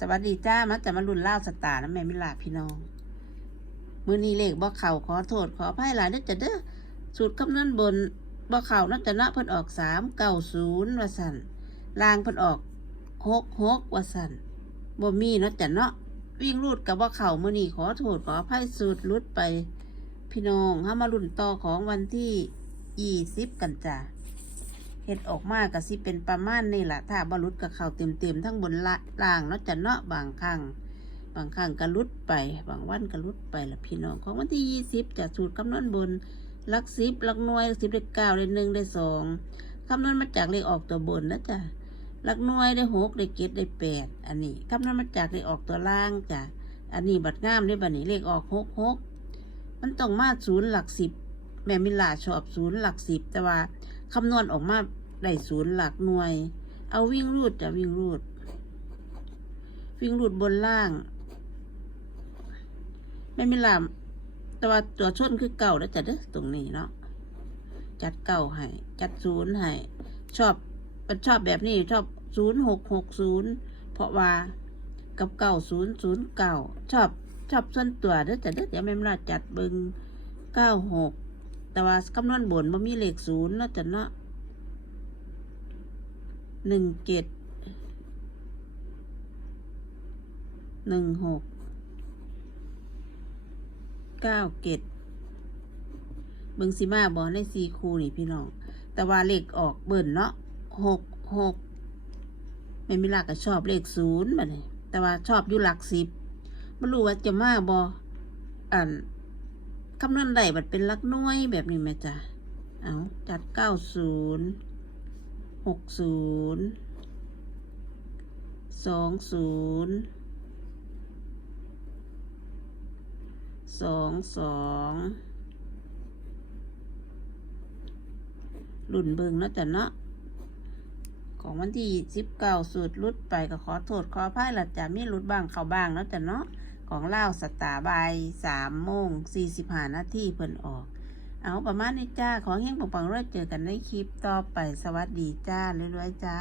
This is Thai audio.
สวัสดีจ้ามาจะมารุ่นเล่าสตาร์นะแม่มิลาพี่น้อง มือนี้เลขบ่เข่าขอโทษขออภัยหลายเด้อจ้ะเด้อสูตรคำนวณบนบ่เข่านั่นจะนะเพิ่นออกสามเก้าศูนย์วสันลางเพิ่นออกหกหกวสันบ่มีนาะจ้ะเนาะวิ่งรูดกับบ่เข่ามือนี้ขอโทษขออภัยสูตรรุดไป พี่น้องเฮามารุ่นต่อของวันที่ยี่สิบกันจ้ะ เฮ็ดออกมาก็สิเป็นประมาณนี่แหละถ้าบรุดกับเข่าเต็มๆทั้งบนละล่างเนาะจะเนาะบางครั้งบางครั้งก็ลุดไป บางวันก็ลุดไปละพี่น้องของวันที่ยี่สิบจะสูตรคำนวณบนหลักสิบหลักหน่วยสิบได้เก้าได้หนึ่งได้สองคำนวณมาจากเลขออกตัวบนนะจ๊ะหลักหน่วยได้หกได้เจ็ดได้แปดอันนี้คำนวณมาจากเลขออกตัวล่างจ้ะอันนี้บัดงามได้บัดนี้เลขออกหกหกมันต้องมาศูนย์หลักสิบแม่มิลาชอบศูนย์หลักสิบแต่ว่าคำนวณออกมา ได้ศูนย์หลักหน่วย เอาวิ่งรูดจะวิ่งรูด วิ่งรูดบนล่าง ไม่มีลามแต่ว่าตัวชนคือเก่าแล้วจัดเด้อตรงนี้เนาะจัดเก่าให้จัดศูนย์ให้ชอบเป็นชอบแบบนี้ชอบศูนย์หกหกศูนย์เพราะว่ากับเก่าศูนย์ศูนย์เก่าชอบชอบส่วนตัวเด้อจัดเด้อเดี๋ยวแม่มลาจัดเบิงเก้าหกแต่ว่าคำนวณบนบ่มีเลขศูนย์เนาะจัดเนาะ หนึ่งเจ็ดหนึ่งหกเก้าเกตเบิงสิมาบอในซีคูนี่พี่น้อง แต่ว่าเลขออกเบิ่นเนาะหกหกไม่มีหลักก็ชอบเลขศูนย์บัดนี้แต่ว่าชอบอยู่หลักสิบไม่รู้ว่าจะมาบออ่านคำนวณได้บัดเป็นหลักหน่วยแบบนี้ไหมจ๊ะเอาจัดเก้าศูนย์ หกศูนย์สองศูนย์สองสองรุ่นเบิงเนาะจ้ะเนาะของวันที่สิบเก้าสูตรรุดไปก็ขอโทษขออภัยละจ้ะมีรุดบ้างเข้าบ้างเนาะจ้ะเนาะของเล่าสตาร์บายสามโมงสี่สิบห้านาทีเพิ่นออก เอาประมาณนี้จ้า ของเฮงปังๆรวยเจอกันในคลิปต่อไป สวัสดีจ้าเรื่อยๆจ้า